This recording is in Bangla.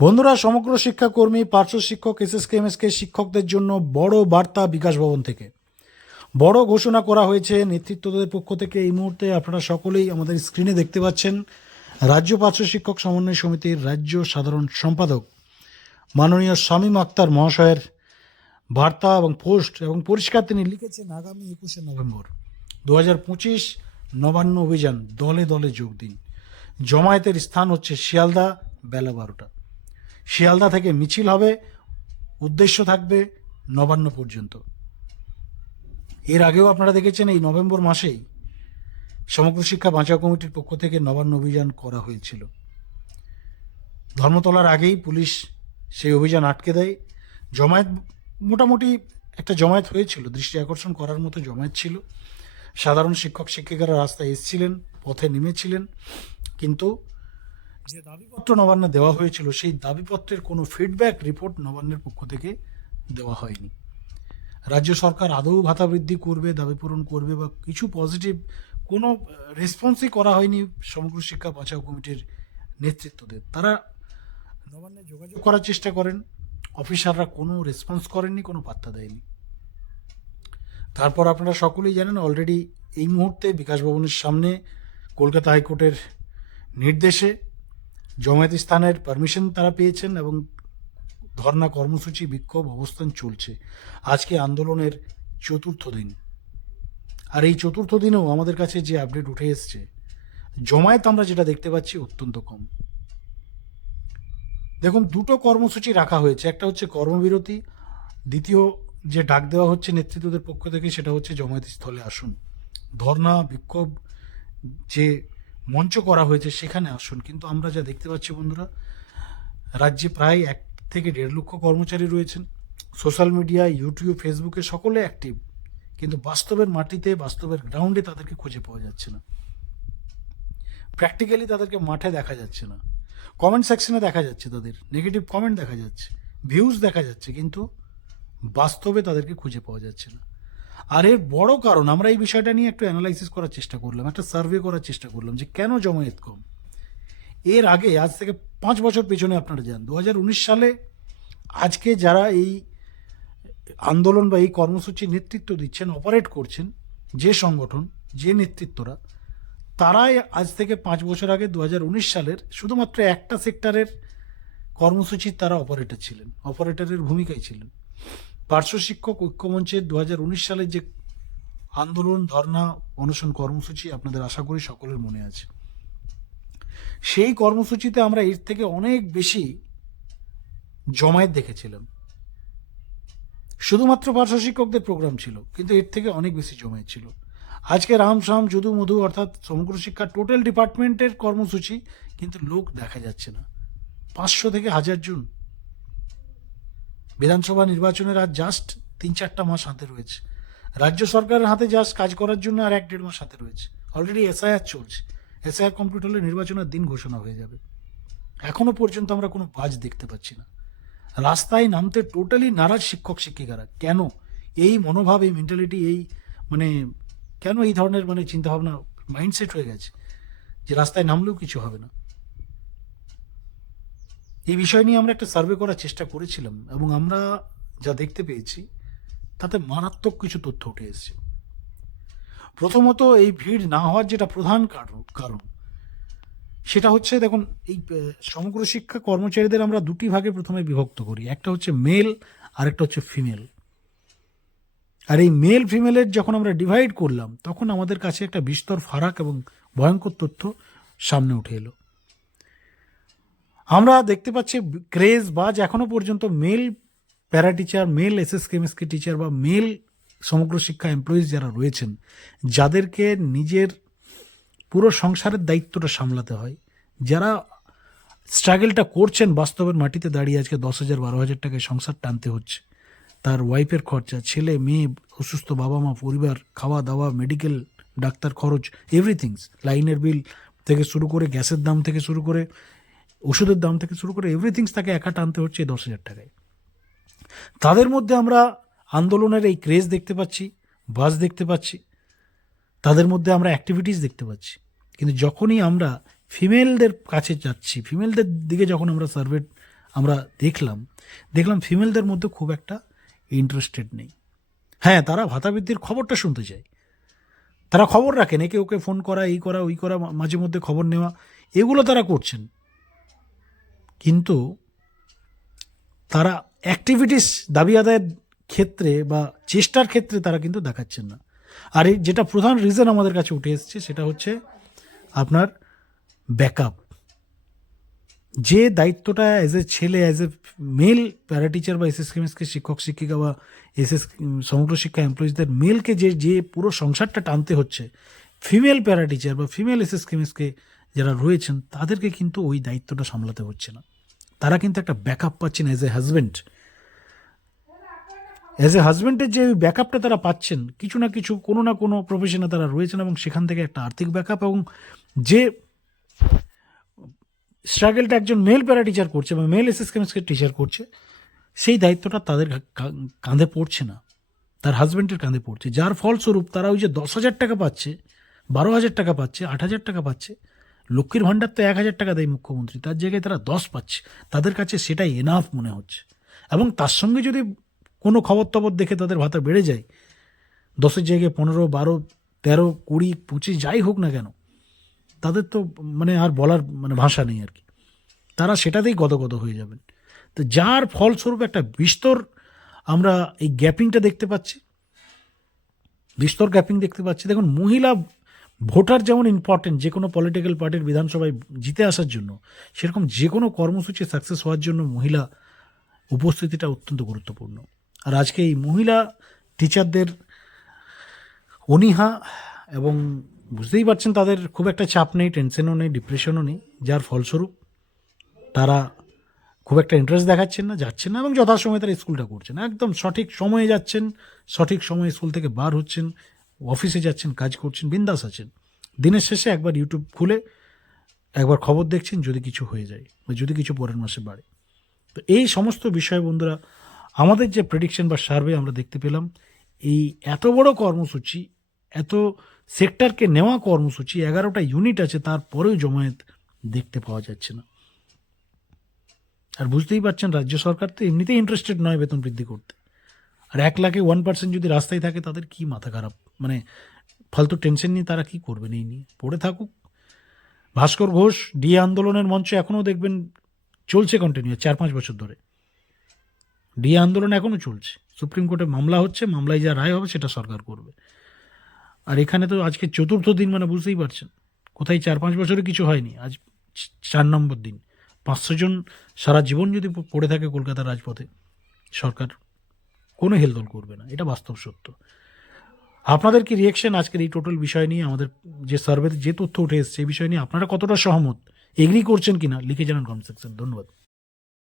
বন্ধুরা, সমগ্র শিক্ষাকর্মী, পার্শ্ব শিক্ষক, এসএসকে, এমএসকে শিক্ষকদের জন্য বড় বার্তা বিকাশ ভবন থেকে। বড় ঘোষণা করা হয়েছে নেতৃত্বদের পক্ষ থেকে এই মুহূর্তে। আপনারা সকলেই আমাদের স্ক্রিনে দেখতে পাচ্ছেন রাজ্য পার্শ্ব শিক্ষক সমন্বয় সমিতির রাজ্য সাধারণ সম্পাদক মাননীয় শামীম আক্তার মহাশয়ের বার্তা এবং পোস্ট এবং পরিষ্কার তিনি লিখেছেন আগামী একুশে নভেম্বর দু হাজার পঁচিশ নবান্ন অভিযান, দলে দলে যোগ দিন। জমায়েতের স্থান হচ্ছে শিয়ালদা, বেলা বারোটা। শিয়ালদা থেকে মিছিল হবে। উদ্দেশ্য থাকবে নবান্ন পর্যন্ত। এর আগেও আপনারা দেখেছেন, এই নভেম্বর মাসেই সমগ্র শিক্ষা বাঁচাও কমিটির পক্ষ থেকে নবান্ন অভিযান করা হয়েছিল। ধর্মতলার আগেই পুলিশ সেই অভিযান আটকে দেয়। জমায়েত মোটামুটি একটা জমায়েত হয়েছিল, দৃষ্টি আকর্ষণ করার মতো জমায়েত ছিল। সাধারণ শিক্ষক শিক্ষিকারা রাস্তায় এসেছিলেন, পথে নেমেছিলেন। কিন্তু যে দাবিপত্র নবান্নে দেওয়া হয়েছিল, সেই দাবিপত্রের কোনো ফিডব্যাক রিপোর্ট নবান্নের পক্ষ থেকে দেওয়া হয়নি। রাজ্য সরকার আদৌ ভাতা বৃদ্ধি করবে, দাবি পূরণ করবে বা কিছু পজিটিভ কোনো রেসপন্সই করা হয়নি সমগ্র শিক্ষা বাঁচাও কমিটির নেতৃত্বদের। তারা নবান্নে যোগাযোগ করার চেষ্টা করেন, অফিসাররা কোনো রেসপন্স করেননি, কোনো পাত্তা দেয়নি। তারপর আপনারা সকলেই জানেন অলরেডি এই মুহূর্তে বিকাশ ভবনের সামনে কলকাতা হাইকোর্টের নির্দেশে জমায়েত স্থানের পারমিশন তারা পেয়েছেন এবং ধর্না কর্মসূচি, বিক্ষোভ, অবস্থান চলছে। আজকে আন্দোলনের চতুর্থ দিন। আর এই চতুর্থ দিনেও আমাদের কাছে যে আপডেট উঠে এসছে, জমায়েত আমরা যেটা দেখতে পাচ্ছি অত্যন্ত কম। দেখুন, দুটো কর্মসূচি রাখা হয়েছে। একটা হচ্ছে কর্মবিরতি, দ্বিতীয় যে ডাক দেওয়া হচ্ছে নেতৃত্বদের পক্ষ থেকে সেটা হচ্ছে জমায়েত স্থলে আসুন। ধর্না, বিক্ষোভ, যে মঞ্চ করা হয়েছে সেখানে আসুন। কিন্তু আমরা যা দেখতে পাচ্ছি বন্ধুরা, রাজ্যে প্রায় এক থেকে দেড় লক্ষ কর্মচারী রয়েছেন। সোশ্যাল মিডিয়া, ইউটিউব, ফেসবুকে সকলে অ্যাক্টিভ কিন্তু বাস্তবের মাটিতে, বাস্তবের গ্রাউন্ডে তাদেরকে খুঁজে পাওয়া যাচ্ছে না। প্র্যাকটিক্যালি তাদেরকে মাঠে দেখা যাচ্ছে না। কমেন্ট সেকশনে দেখা যাচ্ছে তাদের। নেগেটিভ কমেন্ট দেখা যাচ্ছে। ভিউজ দেখা যাচ্ছে, কিন্তু বাস্তবে তাদেরকে খুঁজে পাওয়া যাচ্ছে না। আর এর বড় কারণ, আমরা এই বিষয়টা নিয়ে একটু অ্যানালাইসিস করার চেষ্টা করলাম, একটা সার্ভে করার চেষ্টা করলাম যে কেন জমায়েত কম? এর আগে, আজ থেকে পাঁচ বছর পেছনে আপনারা যান দু হাজার উনিশ সালে আজকে যারা এই আন্দোলন বা এই কর্মসূচির নেতৃত্ব দিচ্ছেন অপারেট করছেন, যে সংগঠন, যে নেতৃত্বরা, তারাই আজ থেকে পাঁচ বছর আগে দু হাজার উনিশ সালের শুধুমাত্র একটা সেক্টরের কর্মসূচির তারা অপারেটর ছিলেন অপারেটরের ভূমিকায় ছিলেন। পার্শ্ব শিক্ষক ঐক্যমঞ্চের দু হাজার উনিশ সালের যে আন্দোলন, ধর্না, অনশন কর্মসূচি আপনাদের আশা করি সকলের মনে আছে। সেই কর্মসূচিতে আমরা এর থেকে অনেক বেশি জমায়েত দেখেছিলাম। শুধুমাত্র পার্শ্ব শিক্ষকদের প্রোগ্রাম ছিল, কিন্তু এর থেকে অনেক বেশি জমায়েত ছিল। আজকে রাম শাম যদু মধু অর্থাৎ সমগ্র শিক্ষা টোটাল ডিপার্টমেন্টের কর্মসূচি কিন্তু লোক দেখা যাচ্ছে না। পাঁচশো থেকে হাজার জন বিধানসভা নির্বাচনের আর জাস্ট তিন চারটা মাস হাতে রয়েছে। রাজ্য সরকারের হাতে জাস্ট কাজ করার জন্য আর এক দেড় মাস হাতে রয়েছে। অলরেডি এসআইআর চলছে। এসআইআর কমপ্লিট হলে নির্বাচনের দিন ঘোষণা হয়ে যাবে। এখনও পর্যন্ত আমরা কোনো বাজ দেখতে পাচ্ছি না। রাস্তায় নামতে টোটালি নারাজ শিক্ষক শিক্ষিকারা। কেন? এই মনোভাব, এই মেন্টালিটি এই মানে কেন এই ধরনের মানে চিন্তাভাবনা মাইন্ডসেট হয়ে গেছে? যে রাস্তায় নামলেও কিছু হবে না। এই বিষয় নিয়ে আমরা একটা সার্ভে করার চেষ্টা করেছিলাম এবং আমরা যা দেখতে পেয়েছি, তাতে মারাত্মক কিছু তথ্য উঠে এসেছে। প্রথমত এই ভিড় না হওয়ার যেটা প্রধান কারণ কারণ, সেটা হচ্ছে দেখুন, এই সমগ্র শিক্ষা কর্মচারীদের আমরা দুটি ভাগে প্রথমে বিভক্ত করি। একটা হচ্ছে মেল আর একটা হচ্ছে ফিমেল আর এই মেল ফিমেলের যখন আমরা ডিভাইড করলাম, তখন আমাদের কাছে একটা বিস্তর ফারাক এবং ভয়ঙ্কর তথ্য সামনে উঠে এলো। আমরা দেখতে পাচ্ছি ক্রেজ বাজ এখনও পর্যন্ত male para teacher male S S chemistry teacher বা মেল সমগ্র শিক্ষা এমপ্লয়িজ যারা রয়েছেন, যাদেরকে নিজের পুরো সংসারের দায়িত্বটা সামলাতে হয়। যারা স্ট্রাগলটা করছেন, বাস্তবের মাটিতে দাঁড়িয়ে আজকে দশ হাজার, বারো হাজার টাকায় সংসার টানতে হচ্ছে। তার ওয়াইফের খরচা, ছেলে, মেয়ে, অসুস্থ বাবা মা পরিবার খাওয়া দাওয়া মেডিকেল ডাক্তার খরচ এভরিথিংস লাইনের বিল থেকে শুরু করে, গ্যাসের দাম থেকে শুরু করে ওষুধের দাম থেকে শুরু করে এভরিথিংস তাকে একা টানতে হচ্ছে দশ হাজার টাকায়। তাদের মধ্যে আমরা আন্দোলনের এই ক্রেজ দেখতে পাচ্ছি বাস দেখতে পাচ্ছি, তাদের মধ্যে আমরা অ্যাক্টিভিটিস দেখতে পাচ্ছি। কিন্তু যখনই আমরা ফিমেলদের কাছে যাচ্ছি ফিমেলদের দিকে যখন আমরা সার্ভে আমরা দেখলাম দেখলাম ফিমেলদের মধ্যে খুব একটা ইন্টারেস্টেড নেই। হ্যাঁ তারা ভাতা বৃদ্ধির খবরটা শুনতে চায়। তারা খবর রাখেন একে ওকে ফোন করা, এই করা, ওই করা, মাঝে মধ্যে খবর নেওয়া, এগুলো তারা করছেন। কিন্তু তারা অ্যাক্টিভিটিস দাবি আদায়ের ক্ষেত্রে বা চেষ্টার ক্ষেত্রে তারা কিন্তু দেখাচ্ছেন না। আর এই যেটা প্রধান রিজন আমাদের কাছে উঠে এসছে সেটা হচ্ছে আপনার ব্যাকআপ যে দায়িত্বটা অ্যাজ এ ছেলে as a male para teacher বা এস এস কেমিস্টকে শিক্ষক, শিক্ষিকা বা এস এস সমগ্র শিক্ষা এমপ্লয়িজদের মেলকে যে যে পুরো সংসারটা টানতে হচ্ছে ফিমেল প্যারা টিচার বা ফিমেল এস এস কেমিস্টকে যারা রয়েছেন, তাদেরকে কিন্তু ওই দায়িত্বটা সামলাতে হচ্ছে না। তারা কিন্তু একটা ব্যাকআপ পাচ্ছেন as a husband as a হাজব্যান্ডের যে ব্যাকআপটা তারা পাচ্ছেন, কিছু না কিছু, কোনো না কোনো প্রফেশনে তারা রয়েছেন এবং সেখান থেকে একটা আর্থিক ব্যাকআপ এবং যে স্ট্রাগলটা একজন মেল প্যারা টিচার করছে বা মেল এসএস কেমিস্ট্রি টিচার করছে, সেই দায়িত্বটা তাদের কাঁধে পড়ছে না। তার হাজব্যান্ডের কাঁধে পড়ছে। যার ফলস্বরূপ তারা ওই যে দশ হাজার টাকা পাচ্ছে, বারো হাজার টাকা পাচ্ছে, আট হাজার টাকা পাচ্ছে লক্ষ্মীর ভাণ্ডার তো এক হাজার টাকা দেয় মুখ্যমন্ত্রী, তার জায়গায় তারা দশ পাচ্ছে, তাদের কাছে সেটাই এনাফ মনে হচ্ছে। এবং তার সঙ্গে যদি কোনো খবর টবর দেখে তাদের ভাতা বেড়ে যায়, দশের জায়গায় পনেরো, বারো, তেরো, কুড়ি, পঁচিশ, যাই হোক না কেন, তাদের তো মানে আর বলার মানে ভাষা নেই আর কি। তারা সেটাতেই গদগদ হয়ে যাবেন। তো যার ফলস্বরূপ একটা বিস্তর আমরা এই গ্যাপিংটা দেখতে পাচ্ছি, বিস্তর গ্যাপিং দেখতে পাচ্ছি। দেখুন, মহিলা ভোটার যেমন ইম্পর্টেন্ট যে কোনো পলিটিক্যাল পার্টির বিধানসভায় জিতে আসার জন্য, সেরকম যে কোনো কর্মসূচি সাকসেস হওয়ার জন্য মহিলা উপস্থিতিটা অত্যন্ত গুরুত্বপূর্ণ। আর আজকে এই মহিলা টিচারদের অনীহা এবং বুঝতেই পারছেন তাদের খুব একটা চাপ নেই টেনশনও নেই ডিপ্রেশনও নেই, যার ফলস্বরূপ তারা খুব একটা ইন্টারেস্ট দেখাচ্ছেন না, যাচ্ছেন না এবং যথাসময়ে তারা স্কুলটা করছেন। একদম সঠিক সময়ে যাচ্ছেন, সঠিক সময়ে স্কুল থেকে বার হচ্ছেন অফিসে যাচ্ছেন, কাজ করছেন, বিন্দাস আছেন। দিনের শেষে একবার ইউটিউব খুলে একবার খবর দেখছেন যদি কিছু হয়ে যায় বা যদি কিছু পরের মাসে বাড়ে। তো এই সমস্ত বিষয় বন্ধুরা, আমাদের যে প্রেডিকশন বা সার্ভে আমরা দেখতে পেলাম, এই এত বড় কর্মসূচি, এত সেক্টরকে নেওয়া কর্মসূচি, এগারোটা ইউনিট আছে, তারপরেও জমায়েত দেখতে পাওয়া যাচ্ছে না। আর বুঝতেই পারছেন, রাজ্য সরকার তো এমনিতেই ইন্টারেস্টেড নয় বেতন বৃদ্ধি করতে। আর এক লাখে ওয়ান পার্সেন্ট যদি রাস্তায় থাকে, তাদের কি মাথা খারাপ? মানে ফালতু টেনশন নিয়ে তারা কি করবেন এই নিয়ে? পড়ে থাকুক। ভাস্কর ঘোষ ডিএ আন্দোলনের মঞ্চে এখনও দেখবেন চলছে কন্টিনিউ চার পাঁচ বছর ধরে। ডিএ আন্দোলন এখনও চলছে। সুপ্রিম কোর্টে মামলা হচ্ছে, মামলায় যা রায় হবে সেটা সরকার করবে। আর এখানে তো আজকে চতুর্থ দিন মানে বুঝতেই পারছেন। কোথায় চার পাঁচ বছরে কিছু হয়নি, আজ চার নম্বর দিন। পাঁচশো জন সারা জীবন যদি পড়ে থাকে কলকাতার রাজপথে, সরকার কোনো হেলদোল করবে না। এটা বাস্তব সত্য। আপনাদের কি রিয়েকশন আজকের এই টোটাল বিষয় নিয়ে? আমাদের যে সার্ভেতে যে তথ্য উঠে এসছে, এই বিষয় নিয়ে আপনারা কতটা সহমত? এগ্রি করছেন কিনা? লিখে জানান কমেন্ট সেকশন ধন্যবাদ।